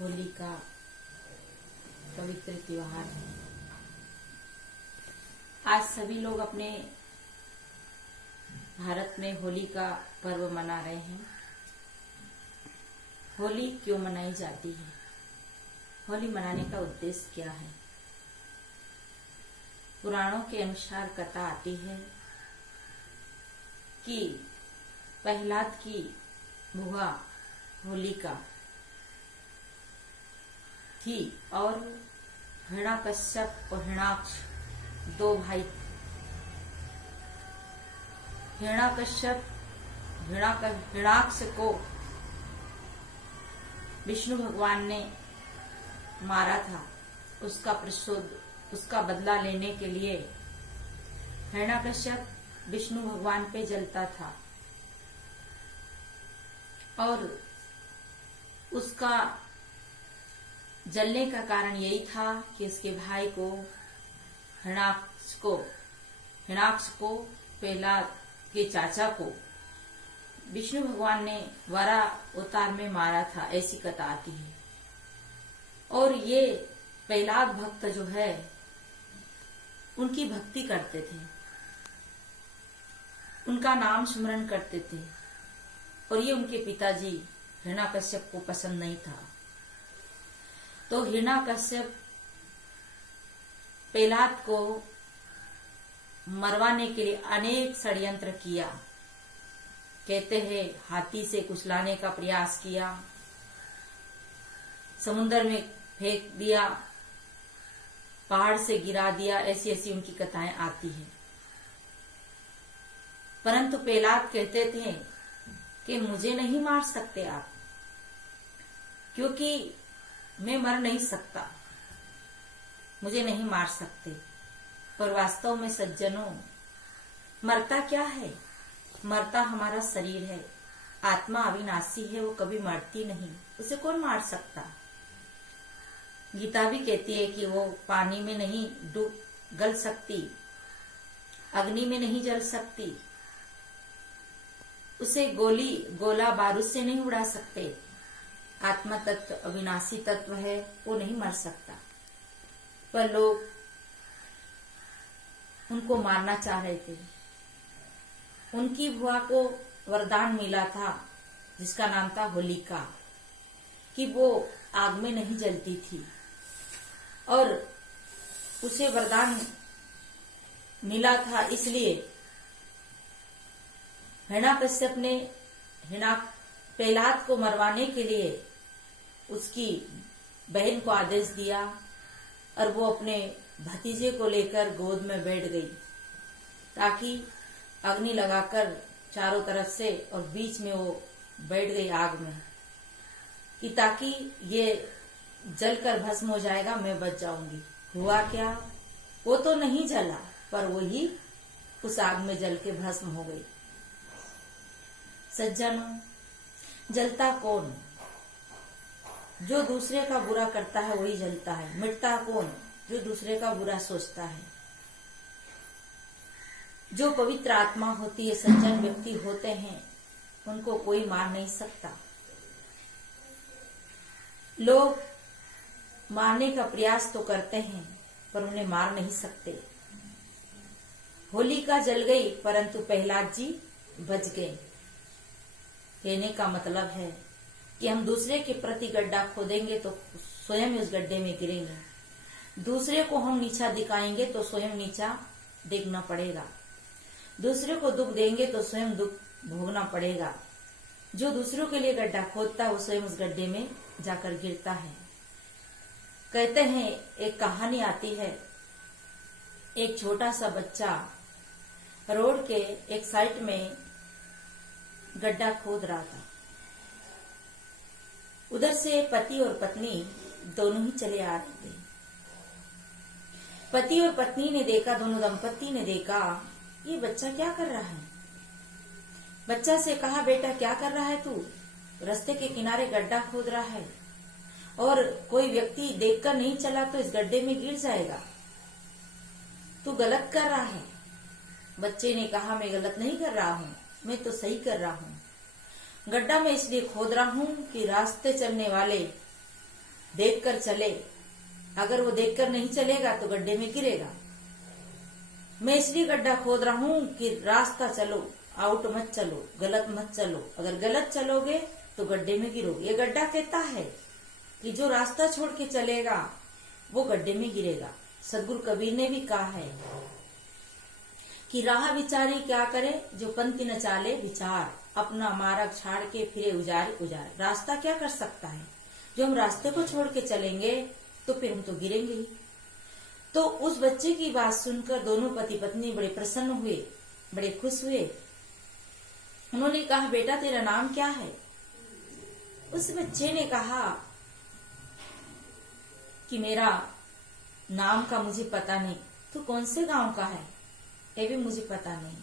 होली का पवित्र त्योहार है। आज सभी लोग अपने भारत में होली का पर्व मना रहे हैं। होली क्यों मनाई जाती है? होली मनाने का उद्देश्य क्या है? पुराणों के अनुसार कथा आती है कि प्रहलाद की बुआ होलिका थी और हिरण्यकश्यप और हिरण्याक्ष दो भाई। हिरण्यकश्यप हिरण्याक्ष को विष्णु भगवान ने मारा था। उसका बदला लेने के लिए हिरण्यकश्यप विष्णु भगवान पे जलता था और उसका जलने का कारण यही था कि उसके भाई को हिरण्याक्ष को प्रहलाद के चाचा को विष्णु भगवान ने वरा अवतार में मारा था, ऐसी कथा आती है। और ये प्रहलाद भक्त जो है उनकी भक्ति करते थे, उनका नाम स्मरण करते थे और ये उनके पिताजी हिरण्याकश्यप को पसंद नहीं था। तो हिरण्याकश्यप प्रहलाद को मरवाने के लिए अनेक षड्यंत्र किया। कहते हैं हाथी से कुचलाने का प्रयास किया, समुद्र में फेंक दिया, पहाड़ से गिरा दिया, ऐसी ऐसी उनकी कथाएं आती हैं। परंतु प्रहलाद कहते थे कि मुझे नहीं मार सकते आप, क्योंकि मैं मर नहीं सकता, मुझे नहीं मार सकते। पर वास्तव में सज्जनों, मरता क्या है? मरता हमारा शरीर है। आत्मा अविनाशी है, वो कभी मरती नहीं, उसे कौन मार सकता? गीता भी कहती है कि वो पानी में नहीं गल सकती, अग्नि में नहीं जल सकती, उसे गोला बारूद से नहीं उड़ा सकते। आत्मा तत्व अविनाशी तत्व है, वो नहीं मर सकता। पर लोग उनको मारना चाह रहे थे। उनकी बुआ को वरदान मिला था जिसका नाम था होलिका, कि वो आग में नहीं जलती थी और उसे वरदान मिला था। इसलिए हिरण्याकश्यप ने प्रहलाद को मरवाने के लिए उसकी बहन को आदेश दिया और वो अपने भतीजे को लेकर गोद में बैठ गई, ताकि अग्नि लगाकर चारों तरफ से और बीच में वो बैठ गई आग में, कि ताकि ये जलकर भस्म हो जाएगा, मैं बच जाऊंगी। हुआ क्या? वो तो नहीं जला, पर वो ही उस आग में जल के भस्म हो गई। सज्जनों, जलता कौन? जो दूसरे का बुरा करता है वही जलता है। मिटता कौन? जो दूसरे का बुरा सोचता है। जो पवित्र आत्मा होती है, सज्जन व्यक्ति होते हैं, उनको कोई मार नहीं सकता। लोग मारने का प्रयास तो करते हैं पर उन्हें मार नहीं सकते। होलिका जल गई परंतु प्रहलाद जी बच गए। कहने का मतलब है कि हम दूसरे के प्रति गड्ढा खोदेंगे तो स्वयं उस गड्ढे में गिरेंगे। दूसरे को हम नीचा दिखाएंगे तो स्वयं नीचा देखना पड़ेगा। दूसरे को दुख देंगे तो स्वयं दुख भोगना पड़ेगा। जो दूसरों के लिए गड्ढा खोदता है वो स्वयं उस गड्ढे में जाकर गिरता है। कहते हैं, एक कहानी आती है, एक छोटा सा बच्चा रोड के एक साइड में गड्ढा खोद रहा था। उधर से पति और पत्नी दोनों ही चले आ रहे थे। पति और पत्नी ने देखा, दोनों दंपत्ति ने देखा, ये बच्चा क्या कर रहा है। बच्चा से कहा, बेटा क्या कर रहा है तू? रास्ते के किनारे गड्ढा खोद रहा है और कोई व्यक्ति देखकर नहीं चला तो इस गड्ढे में गिर जाएगा, तू गलत कर रहा है। बच्चे ने कहा, मैं गलत नहीं कर रहा हूँ, मैं तो सही कर रहा हूँ। गड्ढा मैं इसलिए खोद रहा हूँ कि रास्ते चलने वाले देखकर चले। अगर वो देखकर नहीं चलेगा तो गड्ढे में गिरेगा। मैं इसलिए गड्ढा खोद रहा हूं कि रास्ता चलो, आउट मत चलो, गलत मत चलो। अगर गलत चलोगे तो गड्ढे में गिरोगे। ये गड्ढा कहता है कि जो रास्ता छोड़ के चलेगा वो गड्ढे में गिरेगा। सदगुरु कबीर ने भी कहा है कि राह विचारी क्या करे, जो पंथी न चाले विचार, अपना मार्ग छाड़ के फिरे उजारे उजारे। रास्ता क्या कर सकता है? जो हम रास्ते को छोड़ के चलेंगे तो फिर हम तो गिरेंगे ही। तो उस बच्चे की बात सुनकर दोनों पति पत्नी बड़े प्रसन्न हुए, बड़े खुश हुए। उन्होंने कहा, बेटा तेरा नाम क्या है? उस बच्चे ने कहा कि मेरा नाम का मुझे पता नहीं। तू कौन से गांव का है? ये भी मुझे पता नहीं।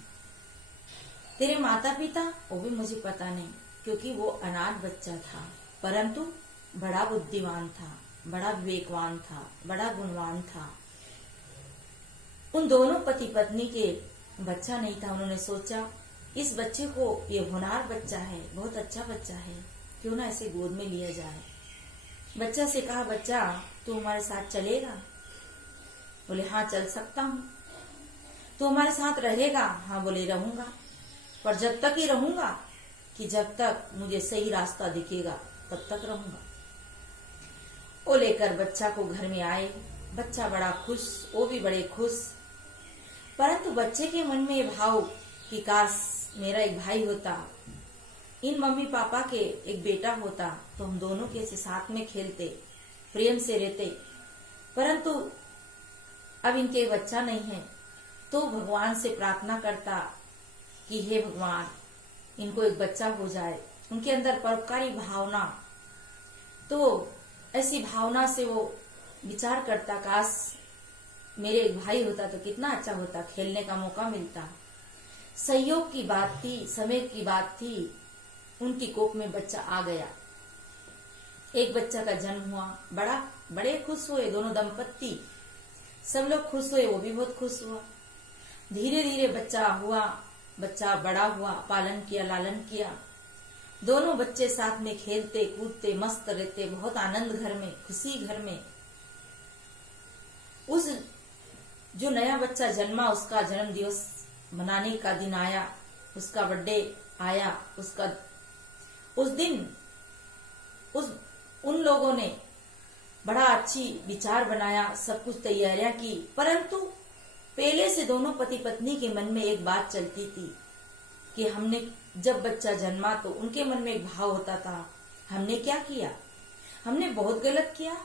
तेरे माता पिता? वो भी मुझे पता नहीं, क्योंकि वो अनाथ बच्चा था, परंतु बड़ा बुद्धिमान था, बड़ा विवेकवान था, बड़ा गुणवान था। उन दोनों पति पत्नी के बच्चा नहीं था। उन्होंने सोचा इस बच्चे को, ये होनहार बच्चा है, बहुत अच्छा बच्चा है, क्यों ना इसे गोद में लिया जाए। बच्चा से कहा, बच्चा तू हमारे साथ चलेगा? बोले हाँ चल सकता हूँ। तू हमारे साथ रहेगा? हाँ बोले रहूंगा, पर जब तक ही रहूंगा कि जब तक मुझे सही रास्ता दिखेगा तब तक रहूंगा। वो लेकर बच्चा को घर में आए। बच्चा बड़ा खुश, वो भी बड़े खुश, परंतु बच्चे के मन में ये भाव कि काश मेरा एक भाई होता, इन मम्मी पापा के एक बेटा होता तो हम दोनों कैसे साथ में खेलते, प्रेम से रहते। परंतु अब इनके एक बच्चा नहीं है, तो भगवान से प्रार्थना करता कि हे भगवान इनको एक बच्चा हो जाए। उनके अंदर परोपकारी भावना, तो ऐसी भावना से वो विचार करता, काश मेरे एक भाई होता तो कितना अच्छा होता, खेलने का मौका मिलता। सहयोग की बात थी, समय की बात थी, उनकी कोख में बच्चा आ गया। एक बच्चा का जन्म हुआ। बड़े खुश हुए दोनों दंपत्ति, सब लोग खुश हुए, वो भी बहुत खुश हुआ। धीरे धीरे बच्चा हुआ, बच्चा बड़ा हुआ, पालन किया, लालन किया। दोनों बच्चे साथ में खेलते कूदते मस्त रहते, बहुत आनंद घर में, खुशी घर में। उस जो नया बच्चा जन्मा, उसका जन्म दिवस मनाने का दिन आया, उसका बर्थडे आया। उस दिन उन लोगों ने बड़ा अच्छी विचार बनाया, सब कुछ तैयारियां की, परंतु पहले से दोनों पति पत्नी के मन में एक बात चलती थी कि हमने जब बच्चा जन्मा तो उनके मन में एक भाव होता था, हमने क्या किया, हमने बहुत गलत किया।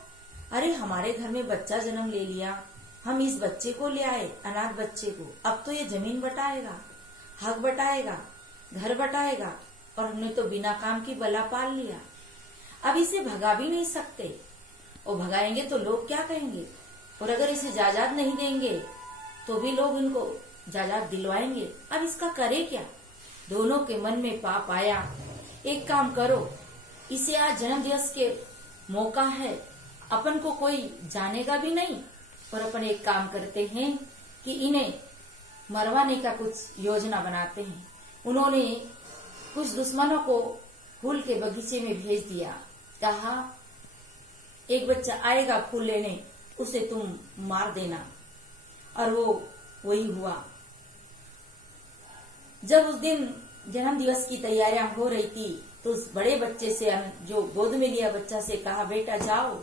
अरे हमारे घर में बच्चा जन्म ले लिया, हम इस बच्चे को ले आए, अनाथ बच्चे को, अब तो ये जमीन बटाएगा, हक बटाएगा, घर बटाएगा, और हमने तो बिना काम की बला पाल लिया। अब इसे भगा भी नहीं सकते, और भगाएंगे तो लोग क्या कहेंगे, और अगर इसे जायदाद नहीं देंगे तो भी लोग इनको जायदाद दिलवाएंगे। अब इसका करे क्या? दोनों के मन में पाप आया। एक काम करो, इसे आज जन्मदिवस के मौका है, अपन को कोई जानेगा भी नहीं, और अपन एक काम करते हैं कि इन्हें मरवाने का कुछ योजना बनाते हैं। उन्होंने कुछ दुश्मनों को फूल के बगीचे में भेज दिया, कहा एक बच्चा आएगा फूल लेने, उसे तुम मार देना। और वो वही हुआ। जब उस दिन जन्म दिवस की तैयारियां हो रही थी तो उस बड़े बच्चे से, जो गोद में लिया बच्चा से कहा, बेटा जाओ,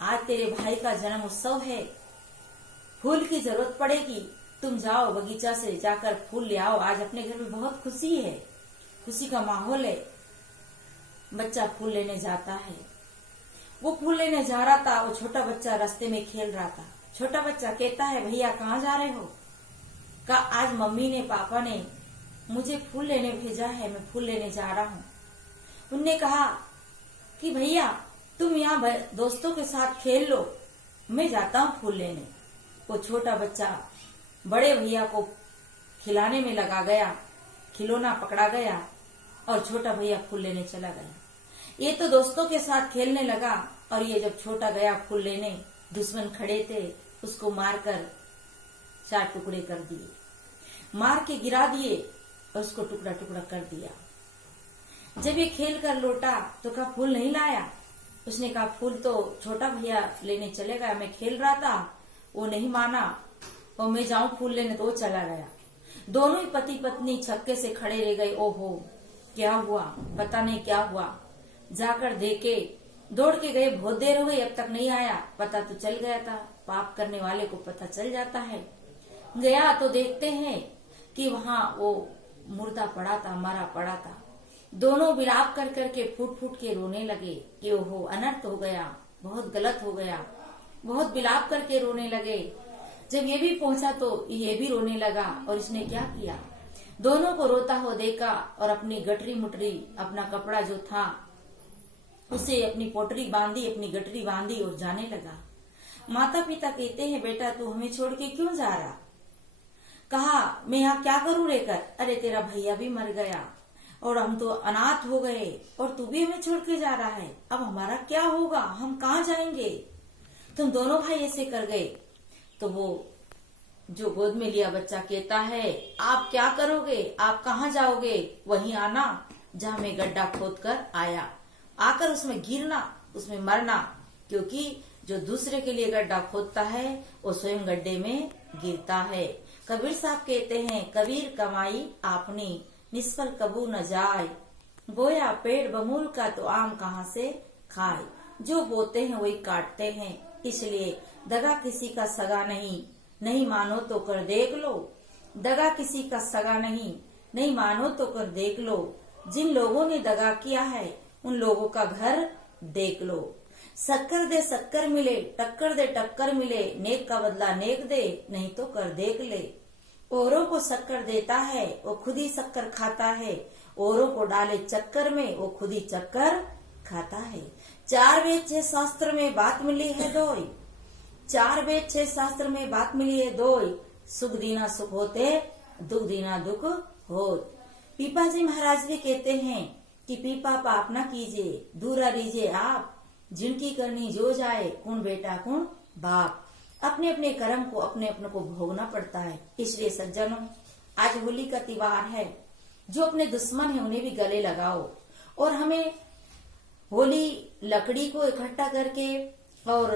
आज तेरे भाई का जन्म उत्सव है, फूल की जरूरत पड़ेगी, तुम जाओ बगीचा से जाकर फूल ले आओ, आज अपने घर में बहुत खुशी है, खुशी का माहौल है। बच्चा फूल लेने जाता है। वो फूल लेने जा रहा था, वो छोटा बच्चा रास्ते में खेल रहा था। छोटा बच्चा कहता है, भैया कहाँ जा रहे हो? कहा आज मम्मी ने पापा ने मुझे फूल लेने भेजा है, मैं फूल लेने जा रहा हूँ। उनने कहा कि भैया तुम यहाँ दोस्तों के साथ खेल लो, मैं जाता हूँ फूल लेने। वो छोटा बच्चा बड़े भैया को खिलाने में लगा गया, खिलौना पकड़ा गया और छोटा भैया फूल लेने चला गया। ये तो दोस्तों के साथ खेलने लगा, और ये जब छोटा गया फूल लेने, दुश्मन खड़े थे, उसको मारकर 4 टुकड़े कर दिए, मार के गिरा दिए और उसको टुकड़ा टुकड़ा कर दिया। जब ये खेल कर लौटा तो कहा फूल नहीं लाया, उसने कहा फूल तो छोटा भैया लेने चले गया, मैं खेल रहा था, वो नहीं माना और मैं जाऊं फूल लेने तो वो चला गया। दोनों ही पति पत्नी छक्के से खड़े रह गए। ओहो क्या हुआ, पता नहीं क्या हुआ। जाकर देखे, दौड़ के गए, बहुत देर हो गई अब तक नहीं आया। पता तो चल गया था, पाप करने वाले को पता चल जाता है। गया तो देखते हैं कि वहाँ वो मुर्दा पड़ा था, मरा पड़ा था। दोनों विलाप कर करके फूट फूट के रोने लगे कि ओहो अनर्थ हो गया, बहुत गलत हो गया। बहुत विलाप करके रोने लगे। जब ये भी पहुंचा तो ये भी रोने लगा। और इसने क्या किया, दोनों को रोता हो देखा और अपनी गठरी मुटरी, अपना कपड़ा जो था उसे अपनी पोटरी बांधी, अपनी गठरी बांधी और जाने लगा। माता पिता कहते हैं बेटा तू हमें छोड़ के क्यों जा रहा। कहा मैं यहाँ क्या करूं रहकर, अरे तेरा भैया भी मर गया और हम तो अनाथ हो गए और तू भी हमें छोड़ के जा रहा है, अब हमारा क्या होगा, हम कहाँ जाएंगे। तुम दोनों भाई ऐसे कर गए। तो वो जो गोद में लिया बच्चा कहता है आप क्या करोगे, आप कहाँ जाओगे, वहीं आना जहाँ मैं गड्ढा खोद कर आया, आकर उसमें गिरना, उसमें मरना, क्योंकि जो दूसरे के लिए गड्ढा खोदता है वो स्वयं गड्ढे में गिरता है। कबीर साहब कहते हैं कबीर कमाई आपने निष्फल कबू न जाए, बोया पेड़ बमूल का तो आम कहाँ से खाए। जो बोते हैं वही काटते हैं, इसलिए दगा किसी का सगा नहीं, नहीं मानो तो कर देख लो। दगा किसी का सगा नहीं, नहीं मानो तो कर देख लो। जिन लोगों ने दगा किया है उन लोगों का घर देख लो। शक्कर दे शक्कर मिले, टक्कर दे टक्कर मिले, नेक का बदला नेक दे, नहीं तो कर देख ले। औरों को शक्कर देता है वो खुद ही शक्कर खाता है, औरों को डाले चक्कर में वो खुद ही चक्कर खाता है। 4 वेद 6 शास्त्र में बात मिली है दोई, 4 वेद 6 शास्त्र में बात मिली है दोई, सुख दीना सुख होते, दुख दीना दुख होत। पीपा जी महाराज भी कहते हैं कि पीपा पाप न कीजिए, दूरा रीजिए आप, जिनकी करनी जो जाए, कौन बेटा कौन बाप। अपने अपने कर्म को अपने अपने को भोगना पड़ता है। इसलिए सज्जनों आज होली का त्योहार है, जो अपने दुश्मन है उन्हें भी गले लगाओ। और हमें होली लकड़ी को इकट्ठा करके और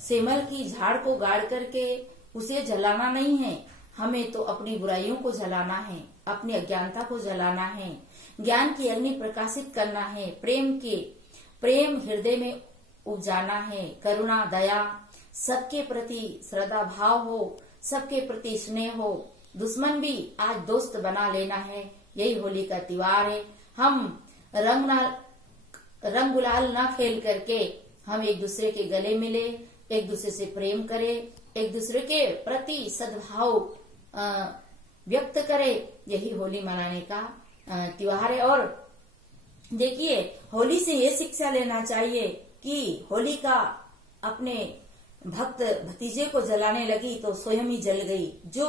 सेमल की झाड़ को गाड़ करके उसे जलाना नहीं है, हमें तो अपनी बुराइयों को जलाना है, अपनी अज्ञानता को जलाना है, ज्ञान की अग्नि प्रकाशित करना है, प्रेम हृदय में उपजाना है, करुणा दया, सबके प्रति श्रद्धा भाव हो, सबके प्रति स्नेह हो, दुश्मन भी आज दोस्त बना लेना है। यही होली का त्योहार है। हम रंग गुलाल ना खेल करके हम एक दूसरे के गले मिले, एक दूसरे से प्रेम करें, एक दूसरे के प्रति सद्भाव व्यक्त करें। यही होली मनाने का त्योहार है। और देखिए होली से ये शिक्षा लेना चाहिए कि होली का अपने भक्त भतीजे को जलाने लगी तो स्वयं ही जल गई। जो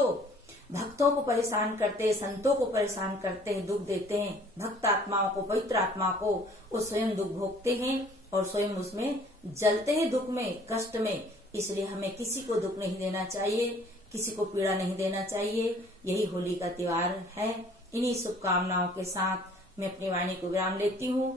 भक्तों को परेशान करते हैं, संतों को परेशान करते हैं, दुख देते हैं, भक्त आत्माओं को, पवित्र आत्मा को, वो स्वयं दुख भोगते हैं और स्वयं उसमें जलते हैं, दुख में, कष्ट में। इसलिए हमें किसी को दुख नहीं देना चाहिए, किसी को पीड़ा नहीं देना चाहिए। यही होली का त्योहार है। इन्हीं शुभकामनाओं के साथ मैं अपनी वाणी को विराम लेती हूँ।